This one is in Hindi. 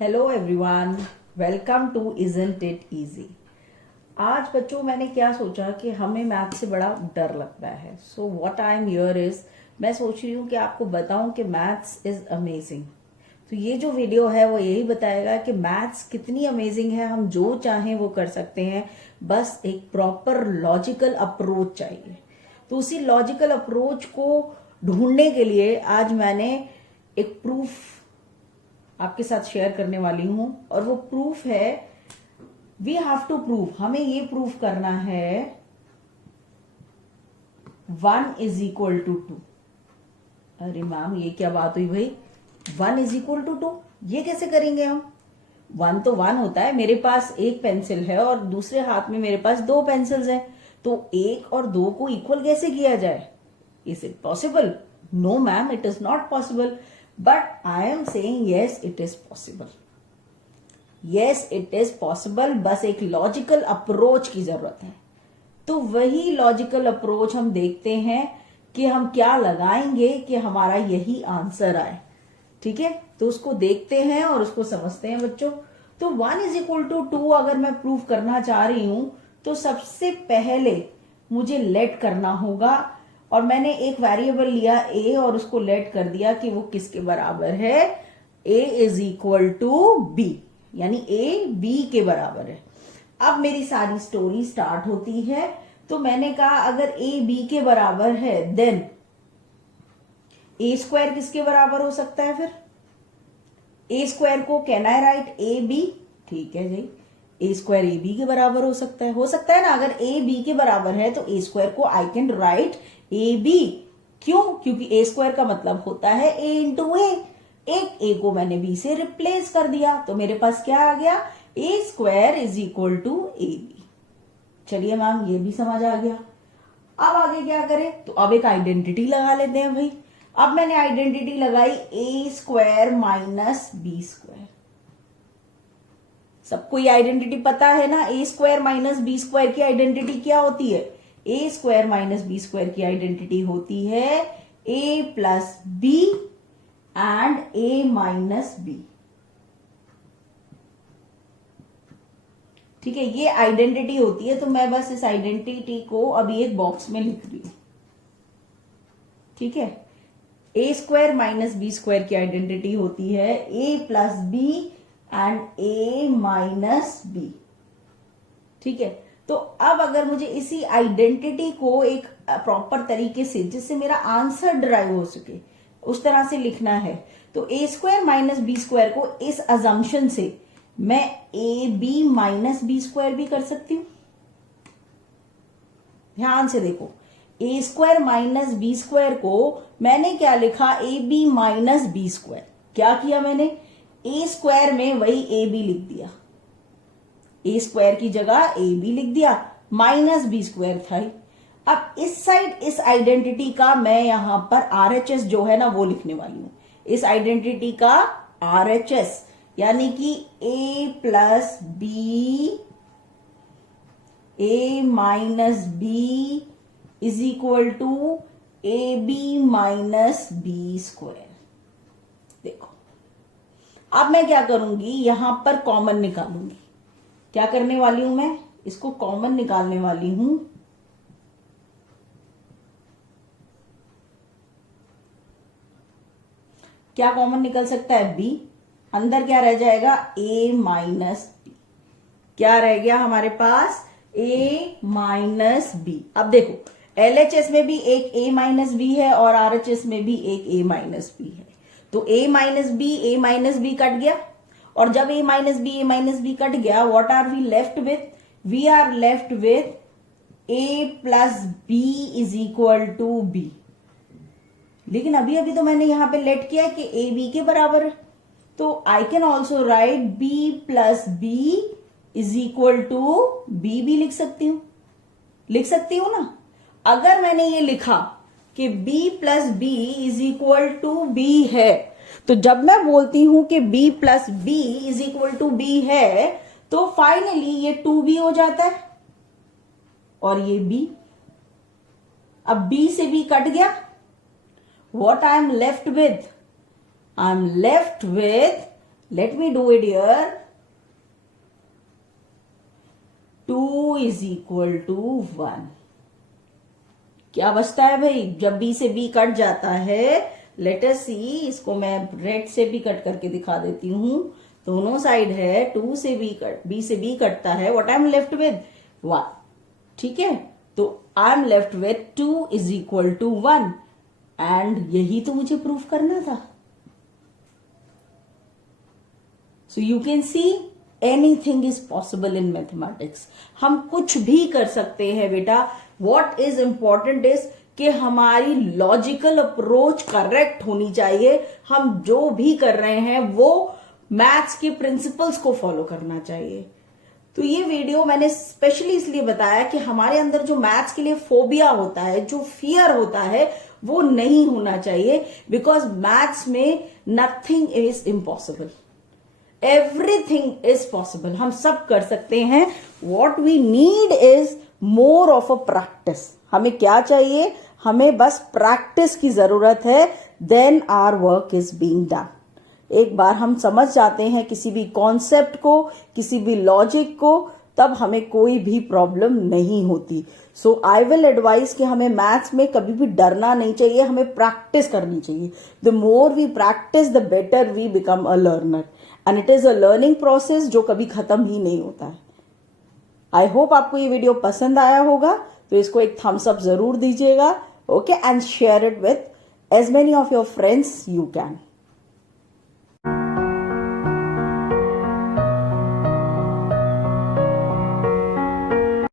Hello everyone, welcome to isn't it easy. आज बच्चों मैंने क्या सोचा कि हमें मैथ से बड़ा डर लगता है। So what I am here is, मैं सोच रही हूँ कि आपको बताऊं कि मैथ्स इज अमेजिंग। तो ये जो वीडियो है वो यही बताएगा कि मैथ्स कितनी अमेजिंग है। हम जो चाहें वो कर सकते हैं, बस एक प्रॉपर लॉजिकल अप्रोच चाहिए। तो उसी लॉजिकल अप्रोच को ढूंढने के लिए आज मैंने एक प्रूफ आपके साथ शेयर करने वाली हूं, और वो प्रूफ है वी हैव टू प्रूव, हमें ये प्रूफ करना है 1 इज इक्वल टू 2। अरे मैम ये क्या बात हुई भाई, 1 इज इक्वल टू 2 ये कैसे करेंगे हम? 1 तो 1 होता है। मेरे पास एक पेंसिल है और दूसरे हाथ में मेरे पास 2 पेंसिल्स हैं, तो 1 और 2 को इक्वल कैसे किया जाए? Is it possible? No ma'am, it is not possible. But I am saying yes it is possible. Yes it is possible, बस एक लॉजिकल अप्रोच की जरूरत है। तो वही लॉजिकल अप्रोच हम देखते हैं कि हम क्या लगाएंगे कि हमारा यही आंसर आए। ठीक है, तो उसको देखते हैं और उसको समझते हैं बच्चों। तो 1 इज इक्वल टू 2 अगर मैं प्रूव करना चाह रही हूं तो सबसे पहले मुझे लेट करना होगा, और मैंने एक वेरिएबल लिया a और उसको लेट कर दिया कि वो किसके बराबर है, a is equal to b, यानी a b के बराबर है। अब मेरी सारी स्टोरी स्टार्ट होती है। तो मैंने कहा अगर a b के बराबर है देन a स्क्वायर किसके बराबर हो सकता है? फिर a स्क्वायर को can I right a b? ठीक है जी, a स्क्वायर ए बी के बराबर हो सकता है ना। अगर a b के बराबर है तो a स्क्वायर को I can write A B. क्यों? क्योंकि ए स्क्वायर का मतलब होता है ए इंटू ए। एक ए को मैंने बी से रिप्लेस कर दिया, तो मेरे पास क्या आ गया, a square is equal to A b. चलिए मैम ये भी समझ आ गया। अब आगे क्या करें? तो अब एक आइडेंटिटी लगा लेते हैं भाई। अब मैंने आइडेंटिटी लगाई a square minus B square. सबको ये आइडेंटिटी पता है ना, a square minus B square की आइडेंटिटी क्या होती है? ए स्क्वायर माइनस बी स्क्वायर की आइडेंटिटी होती है ए plus B and A minus B. ठीक है, ये आइडेंटिटी होती है। तो मैं बस इस आइडेंटिटी को अभी एक बॉक्स में लिख रही हूं। ठीक है, ए स्क्वायर माइनस बी स्क्वायर की आइडेंटिटी होती है ए plus B and A minus B. ठीक है, तो अब अगर मुझे इसी आइडेंटिटी को एक प्रॉपर तरीके से, जिससे मेरा आंसर डिराइव हो सके, उस तरह से लिखना है, तो A square minus B square को इस अजम्पशन से मैं A B minus B square भी कर सकती हूं। ध्यान से देखो, A square minus B square को मैंने क्या लिखा, A B minus B square. क्या किया मैंने, ए स्क्वायर में वही ए बी लिख दिया, ए स्क्वायर की जगह ए बी लिख दिया, माइनस बी स्क्वायर था ही। अब इस साइड इस आइडेंटिटी का मैं यहां पर आरएचएस जो है ना वो लिखने वाली हूं। इस आइडेंटिटी का आरएचएस यानी कि A plus B A minus B is equal to A B minus B square. देखो अब मैं क्या करूंगी, यहां पर कॉमन निकालूंगी। क्या करने वाली हूं मैं, इसको कॉमन निकालने वाली हूं। क्या कॉमन निकल सकता है? बी। अंदर क्या रह जाएगा, ए माइनस बी। क्या रह गया हमारे पास, ए माइनस बी। अब देखो एलएचएस में भी एक ए माइनस बी है और आरएचएस में भी एक ए माइनस बी है। तो ए माइनस बी कट गया, और जब ए माइनस बी कट गया, what are we left with, we are left with A plus B is equal to B. लेकिन अभी अभी तो मैंने यहां पे लेट किया कि ए बी के बराबर है, तो I can also write B plus B is equal to B भी लिख सकती हूं ना। अगर मैंने ये लिखा कि b plus B is equal to B है, तो जब मैं बोलती हूं कि b plus B is equal to B है, तो फाइनली ये 2b हो जाता है और ये b। अब b से b कट गया, what I am left with, I am left with let me do it here. 2 is equal to 1. क्या बचता है भाई जब b से b कट जाता है? लेट अस सी, इसको मैं रेड से भी कट करके दिखा देती हूं. दोनों साइड है 2 से b से b कटता है. What I am left with 1. ठीक है, तो I am left with 2 is equal to 1. And यही तो मुझे प्रूफ करना था. So you can see anything is possible in mathematics. हम कुछ भी कर सकते हैं बेटा. व्हाट इज इंपॉर्टेंट इज कि हमारी लॉजिकल अप्रोच करेक्ट होनी चाहिए. हम जो भी कर रहे हैं वो मैथ्स के प्रिंसिपल्स को फॉलो करना चाहिए. तो ये वीडियो मैंने स्पेशली इसलिए बताया कि हमारे अंदर जो मैथ्स के लिए फोबिया होता है, जो फियर होता है, वो नहीं होना चाहिए. बिकॉज मैथ्स में nothing is impossible, everything is possible. हम सब कर सकते हैं. What we need is more of a practice. हमें क्या चाहिए? हमें बस प्रैक्टिस की जरूरत है. Then our work is being done. एक बार हम समझ जाते हैं किसी भी कॉन्सेप्ट को, किसी भी लॉजिक को, तब हमें कोई भी प्रॉब्लम नहीं होती. सो आई विल एडवाइज कि हमें मैथ्स में कभी भी डरना नहीं चाहिए. हमें प्रैक्टिस करनी चाहिए. The more we practice the better we become a learner. And it is a learning process जो कभी खत्म ही नहीं होता है. आई होप आपको ये वीडियो पसंद आया होगा. तो इसको एक थम्स अप जरूर दीजिएगा. Okay, and share it with as many of your friends you can.